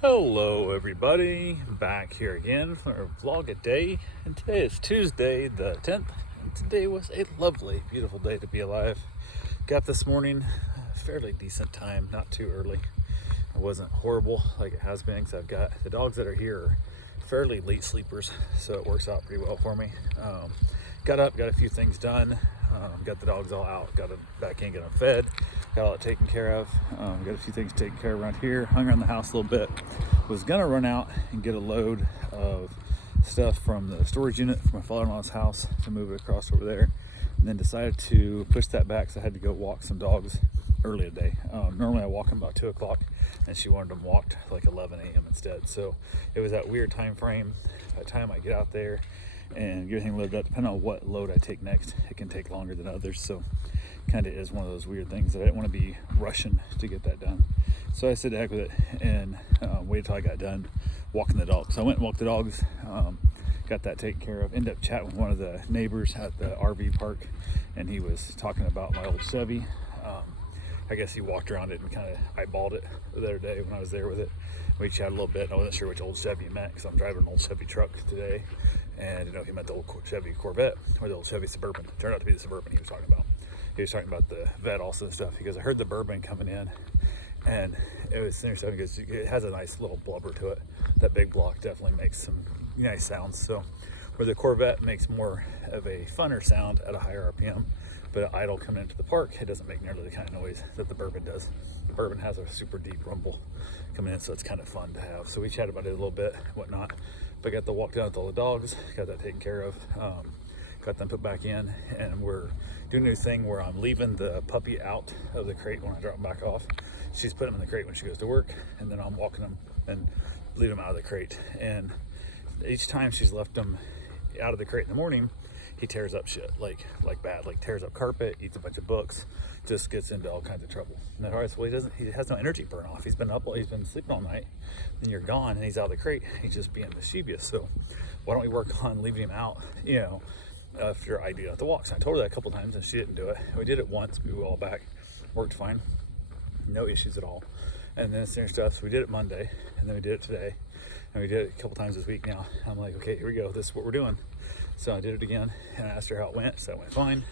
Hello everybody, back here again for a vlog a day, and today is Tuesday the 10th, and today was a lovely, beautiful day to be alive. Got this morning a fairly decent time, not too early. It wasn't horrible like it has been, because I've got the dogs that are here are fairly late sleepers, so it works out pretty well for me. Got up, got a few things done, got the dogs all out, got them back in, got them fed, got all that taken care of. Got a few things taken care of around here, hung around the house a little bit. Was gonna run out and get a load of stuff from the storage unit from my father-in-law's house to move it across over there, and then decided to push that back because I had to go walk some dogs early today. Normally I walk them about 2 o'clock, and she wanted them walked like 11 a.m. instead. So it was that weird time frame. By the time I get out there and get everything loaded up, depending on what load I take next, it can take longer than others. So kind of is one of those weird things that I didn't want to be rushing to get that done. So I said heck with it and waited till I got done walking the dogs. So I went and walked the dogs, got that taken care of. Ended up chatting with one of the neighbors at the RV park, and he was talking about my old Chevy. I guess he walked around it and kind of eyeballed it the other day when I was there with it. We chatted a little bit, and I wasn't sure which old Chevy he meant because I'm driving an old Chevy truck today, and I didn't know if he meant the old Chevy Corvette or the old Chevy Suburban. It turned out to be the Suburban he was talking about. He was talking about the vet also and stuff. He goes, I heard the bourbon coming in, and it was interesting because it has a nice little blubber to it. That big block definitely makes some nice sounds. So where the Corvette makes more of a funner sound at a higher RPM, but at idle coming into the park, it doesn't make nearly the kind of noise that the bourbon does. The bourbon has a super deep rumble coming in, so it's kind of fun to have. So we chatted about it a little bit, whatnot, but got the walk down with all the dogs, got that taken care of, got them put back in, and we're doing a new thing where I'm leaving the puppy out of the crate when I drop them back off. She's putting them in the crate when she goes to work, and then I'm walking them and leave them out of the crate. And each time she's left them out of the crate in the morning, he tears up shit, like bad, like tears up carpet, eats a bunch of books, just gets into all kinds of trouble. And then, all right, well, he has no energy burn off. He's been sleeping all night, then you're gone and he's out of the crate. He's just being mischievous. So why don't we work on leaving him out, after I do the walks? I told her that a couple times and she didn't do it. We did it once, we were all back, worked fine, no issues at all. And then same stuff, so we did it Monday, and then we did it today, and we did it a couple times this week now. I'm like, okay, here we go, this is what we're doing. So I did it again, and I asked her how it went. So it went fine.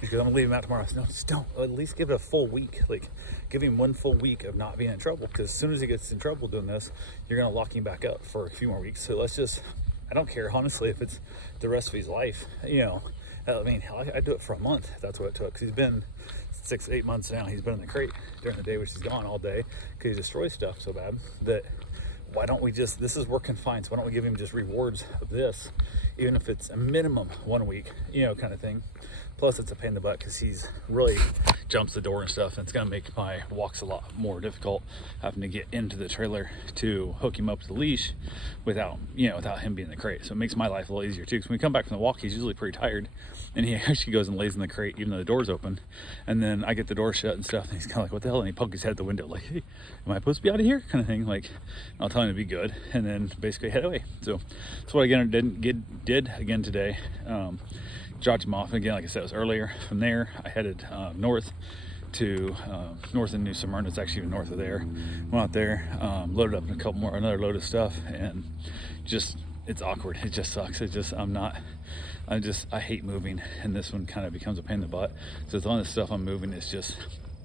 She goes, I'm gonna leave him out tomorrow. I said, no, just don't. At least give it a full week. Like, give him 1 full week of not being in trouble, because as soon as he gets in trouble doing this, you're gonna lock him back up for a few more weeks. So let's just, I don't care, honestly, if it's the rest of his life, I mean, I do it for a month. That's what it took. Cause he's been 6-8 months now. He's been in the crate during the day, which he's gone all day, because he destroys stuff so bad that why don't we just, this is working fine, so why don't we give him just rewards of this, even if it's a minimum 1 week, kind of thing. Plus it's a pain in the butt because he's really jumps the door and stuff, and it's gonna make my walks a lot more difficult having to get into the trailer to hook him up to the leash without him being in the crate. So it makes my life a little easier too, because when we come back from the walk, he's usually pretty tired, and he actually goes and lays in the crate even though the door's open, and then I get the door shut and stuff, and he's kind of like, what the hell? And he pokes his head at the window like, hey, am I supposed to be out of here, kind of thing. Like, I'll tell him to be good, and then basically head away. So that's what I did again today. Dropped him off again, like I said, it was earlier. From there I headed north to north in New Smyrna. It's actually even north of there. Went out there, loaded up another load of stuff, and just, it's awkward. It just sucks. I hate moving, and this one kind of becomes a pain in the butt. So it's on this stuff I'm moving, it's just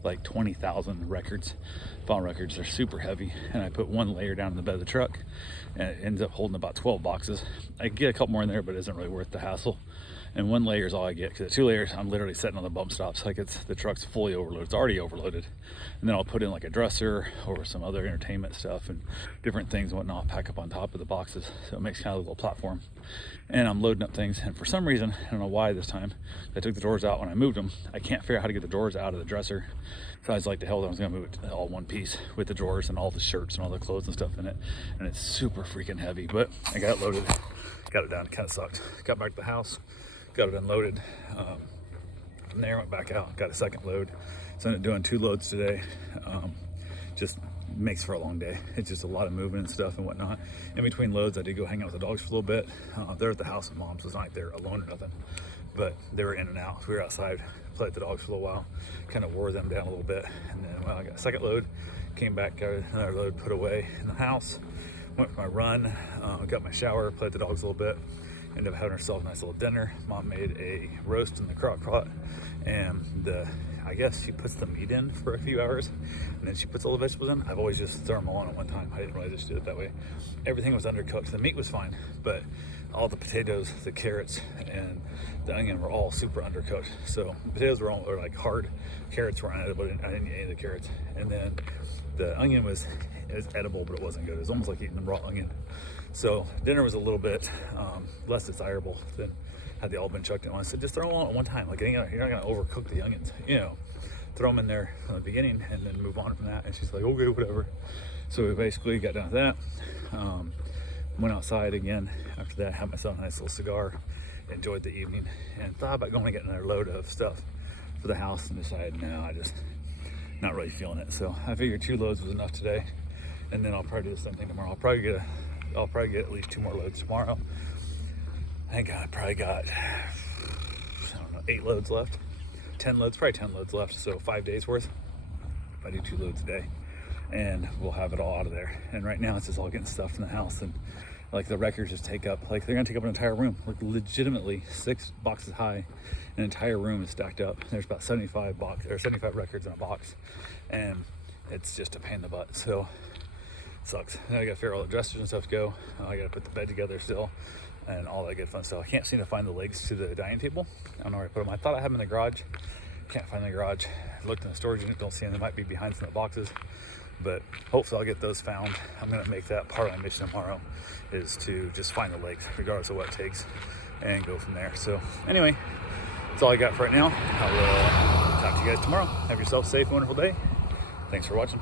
like 20,000 records, phone records. They're super heavy, and I put one layer down in the bed of the truck, and it ends up holding about 12 boxes. I get a couple more in there, but it isn't really worth the hassle. And 1 layer is all I get, because the 2 layers I'm literally sitting on the bump stops like the truck's fully overloaded. It's already overloaded, and then I'll put in like a dresser or some other entertainment stuff and different things and whatnot, pack up on top of the boxes, so it makes kind of a little platform. And I'm loading up things, and for some reason, I don't know why this time, I took the drawers out when I moved them. I can't figure out how to get the drawers out of the dresser, so I was like, the hell, I was gonna move it all one piece with the drawers and all the shirts and all the clothes and stuff in it, and it's super freaking heavy. But I got it loaded, got it down. It kind of sucked. Got back to the house, got it unloaded. From there, went back out, got a second load. So I ended up doing 2 loads today. Just makes for a long day. It's just a lot of moving and stuff and whatnot. In between loads, I did go hang out with the dogs for a little bit. They're at the house with mom, so it's not like they're alone or nothing, but they were in and out. We were outside, played with the dogs for a little while, kind of wore them down a little bit. And then, well, I got a second load, came back, got another load put away in the house, went for my run, got my shower, played with the dogs a little bit, ended up having ourselves a nice little dinner. Mom made a roast in the crock pot, and I guess she puts the meat in for a few hours and then she puts all the vegetables in. I've always just thrown them all on at one time. I didn't really just do it that way. Everything was undercooked. The meat was fine, but all the potatoes, the carrots, and the onion were all super undercooked. So the potatoes were like hard, carrots were unedible. I didn't eat any of the carrots. And then the onion was edible, but it wasn't good. It was almost like eating a raw onion. So dinner was a little bit less desirable than had they all been chucked in. I said, just throw them all at one time. Like, you're not gonna overcook the onions, you know. Throw them in there from the beginning and then move on from that. And she's like, okay, whatever. So we basically got done with that. Went outside again after that, had myself a nice little cigar, enjoyed the evening, and thought about going to get another load of stuff for the house, and decided, no, I just not really feeling it. So I figured 2 loads was enough today, and then I'll probably do the same thing tomorrow. I'll probably get at least 2 more loads tomorrow. I think I probably got, I don't know, 8 loads left. 10 loads, probably 10 loads left, so 5 days worth. If I do 2 loads a day, and we'll have it all out of there. And right now it's just all getting stuffed in the house, and like the records just take up, like they're gonna take up an entire room, like legitimately 6 boxes high. An entire room is stacked up. There's about 75 records in a box, and it's just a pain in the butt. So it sucks. Now I gotta figure all the dressers and stuff to go. I gotta put the bed together still, and all that good fun stuff. I can't seem to find the legs to the dining table. I don't know where I put them. I thought I had them in the garage. Can't find the garage. I looked in the storage unit, don't see them. They might be behind some of the boxes, but hopefully I'll get those found. I'm gonna make that part of my mission tomorrow, is to just find the legs, regardless of what it takes, and go from there. So anyway, that's all I got for right now. I will talk to you guys tomorrow. Have yourself a safe, wonderful day. Thanks for watching.